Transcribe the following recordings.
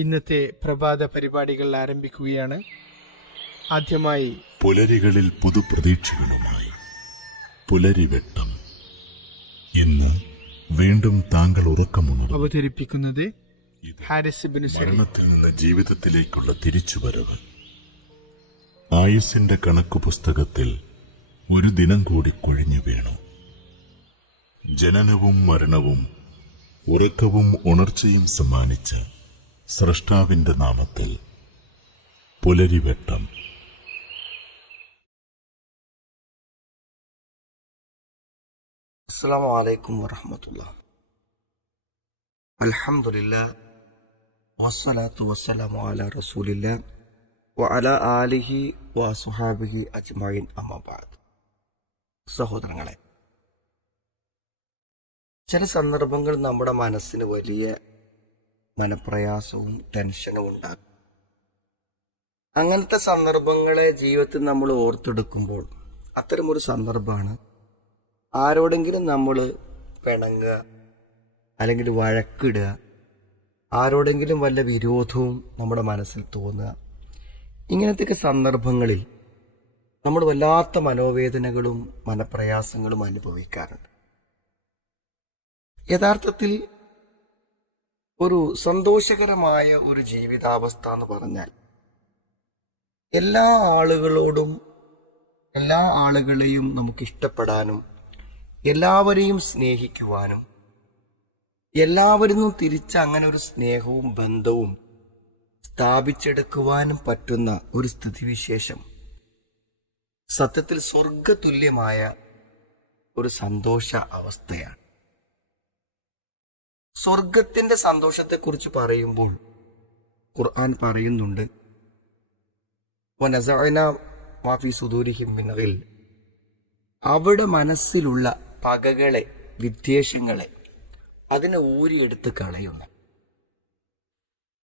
ഇന്നത്തെ പ്രഭാത പരിപാടികൾ ആരംഭിക്കുകയാണ്. ആദ്യമായി പുലരികളിൽ പുതുപ്രതീക്ഷകളുമായി പുലരിവെട്ടം. ഇന്ന് വീണ്ടും താങ്കൾ ഉറക്കമുണർന്നു. അവതരിപ്പിക്കുന്നത് ഹാരിസ് ഇബ്നു സരീം. മരണത്തിൽ നിന്ന് ജീവിതത്തിലേക്കുള്ള തിരിച്ചുവരവ്. ആയുസ്സിന്റെ കണക്കു പുസ്തകത്തിൽ ഒരു ദിനം കൂടി കൊഴിഞ്ഞു വീണു. ജനനവും മരണവും ഉറക്കവും ഉണർച്ചയും സമ്മാനിച്ച സ്രഷ്ടാവിന്റെ നാമത്തിൽ പുലരിവെട്ടം. അസ്സലാമു അലൈക്കും വറഹ്മത്തുള്ളാഹി. അൽഹംദുലില്ലാഹ് വസ്സലാത്തു വസ്സലാമു അലാ റസൂലില്ലാഹ് വഅലാ ആലിഹി വഅസ്ഹാബിഹി അജ്മഈൻ. അമ്മാ ബഅദ്. സഹോദരങ്ങളെ, ചില സന്ദർഭങ്ങൾ നമ്മുടെ മനസ്സിന് വലിയ മനപ്രയാസവും ടെൻഷനും ഉണ്ടാകും. അങ്ങനത്തെ സന്ദർഭങ്ങളെ ജീവിതത്തിൽ നമ്മൾ ഓർത്തെടുക്കുമ്പോൾ അത്തരമൊരു സന്ദർഭമാണ് ആരോടെങ്കിലും നമ്മൾ പിണങ്ങുക, അല്ലെങ്കിൽ വഴക്കിടുക, ആരോടെങ്കിലും വല്ല വിരോധവും നമ്മുടെ മനസ്സിൽ തോന്നുക. ഇങ്ങനത്തെയൊക്കെ സന്ദർഭങ്ങളിൽ നമ്മൾ വല്ലാത്ത മനോവേദനകളും മനപ്രയാസങ്ങളും അനുഭവിക്കാറുണ്ട്. യഥാർത്ഥത്തിൽ ഒരു സന്തോഷകരമായ ഒരു ജീവിതാവസ്ഥ എന്ന് പറഞ്ഞാൽ എല്ലാ ആളുകളോടും എല്ലാ ആളുകളെയും നമുക്ക് ഇഷ്ടപ്പെടാനും എല്ലാവരെയും സ്നേഹിക്കുവാനും എല്ലാവരിലും തിരിച്ച് അങ്ങനെ ഒരു സ്നേഹവും ബന്ധവും സ്ഥാപിച്ചെടുക്കുവാനും പറ്റുന്ന ഒരു സ്ഥിതിവിശേഷം സത്യത്തിൽ സ്വർഗതുല്യമായ ഒരു സന്തോഷ അവസ്ഥയാണ്. സ്വർഗത്തിന്റെ സന്തോഷത്തെക്കുറിച്ച് പറയുമ്പോൾ ഖുർആൻ പറയുന്നുണ്ട്, വനസഅനാ മാ ഫീ സുദൂരിഹിം മിൻ ഗിൽ. അവിടെ മനസ്സിലുള്ള പകകളെ, വിദ്വേഷങ്ങളെ അതിനെ ഊരിയെടുത്ത് കളയുന്നു.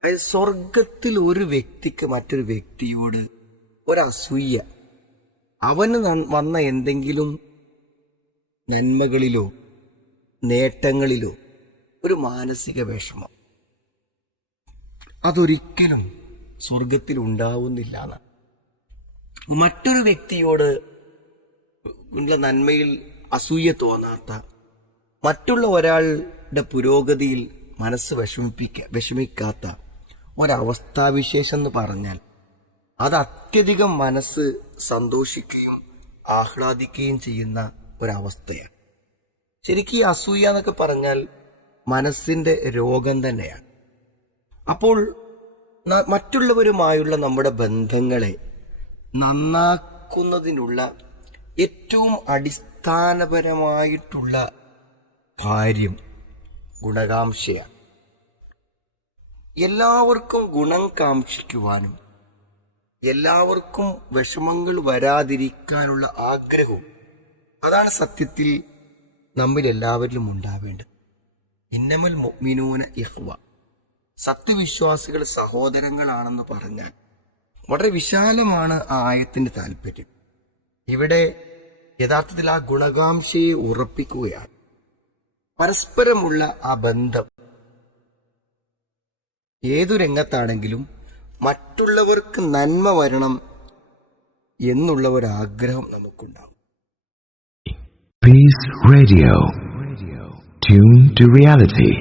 അതായത് സ്വർഗത്തിൽ ഒരു വ്യക്തിക്ക് മറ്റൊരു വ്യക്തിയോട് ഒരസൂയ, അവന് വന്ന എന്തെങ്കിലും നന്മകളിലോ നേട്ടങ്ങളിലോ ഒരു മാനസിക വിഷമം, അതൊരിക്കലും സ്വർഗത്തിൽ ഉണ്ടാവുന്നില്ല എന്നാണ്. മറ്റൊരു വ്യക്തിയോട് ഉള്ള നന്മയിൽ അസൂയ തോന്നാത്ത, മറ്റുള്ള ഒരാളുടെ പുരോഗതിയിൽ മനസ്സ് വിഷമിക്കാത്ത ഒരവസ്ഥാവിശേഷം എന്ന് പറഞ്ഞാൽ അത് അത്യധികം മനസ്സ് സന്തോഷിക്കുകയും ആഹ്ലാദിക്കുകയും ചെയ്യുന്ന ഒരവസ്ഥയാണ്. ശരിക്കും ഈ അസൂയ എന്നൊക്കെ പറഞ്ഞാൽ മനസ്സിന്റെ രോഗം തന്നെയാണ്. അപ്പോൾ മറ്റുള്ളവരുമായുള്ള നമ്മുടെ ബന്ധങ്ങളെ നന്നാക്കുന്നതിനുള്ള ഏറ്റവും അടിസ്ഥാനപരമായിട്ടുള്ള കാര്യം ഗുണകാംക്ഷയാണ്. എല്ലാവർക്കും ഗുണം കാക്ഷിക്കുവാനും എല്ലാവർക്കും വിഷമങ്ങൾ വരാതിരിക്കാനുള്ള ആഗ്രഹവും, അതാണ് സത്യത്തിൽ നമ്മിൽ എല്ലാവരിലും ഉണ്ടാവേണ്ടത്. ഇന്നമൽ മുഅ്മിനൂന ഇഖ്വ, സത്യവിശ്വാസികൾ സഹോദരങ്ങളാണെന്ന് പറഞ്ഞാൽ വളരെ വിശാലമാണ് ആ ആയത്തിന്റെ താല്പര്യം. ഇവിടെ യഥാർത്ഥത്തിൽ ആ ഗുണകാംക്ഷയെ ഉറപ്പിക്കുകയാണ്. പരസ്പരമുള്ള ആ ബന്ധം ഏതു രംഗത്താണെങ്കിലും മറ്റുള്ളവർക്ക് നന്മ വരണം എന്നുള്ള ഒരാഗ്രഹം നമുക്കുണ്ടാവും. Peace Radio. Tune to reality.